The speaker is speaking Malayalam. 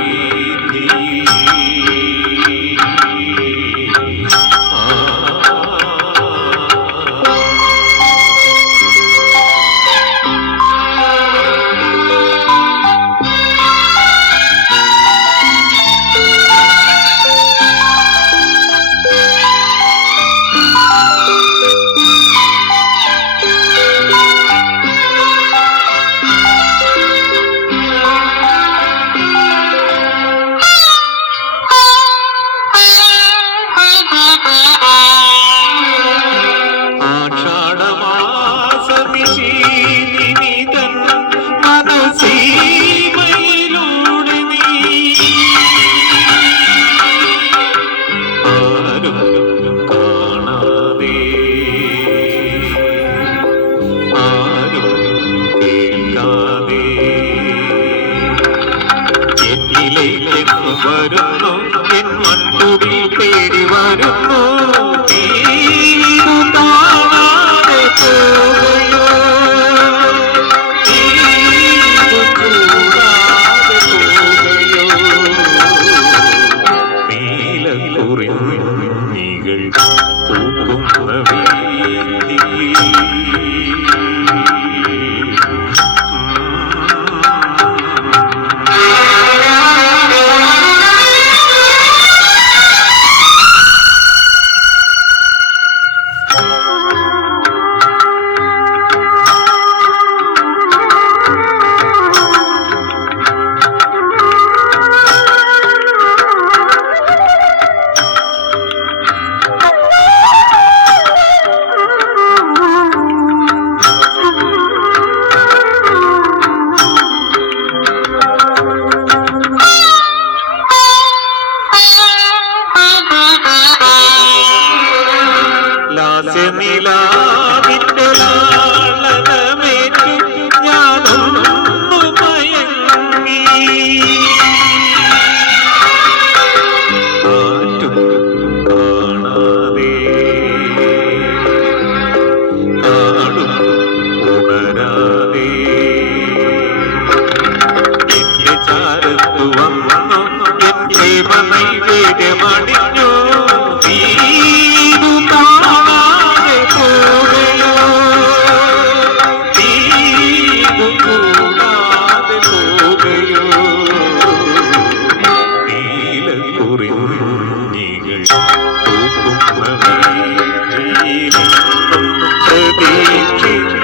Thank you. വരുന്നു. എൻ മൺകുടി തേടി വരുന്നു. കാണാതെ പോകയോ നീലക്കുറിഞ്ഞികൾ പൂക്കുന്ന വീ செமிலா விட்டலா Baby,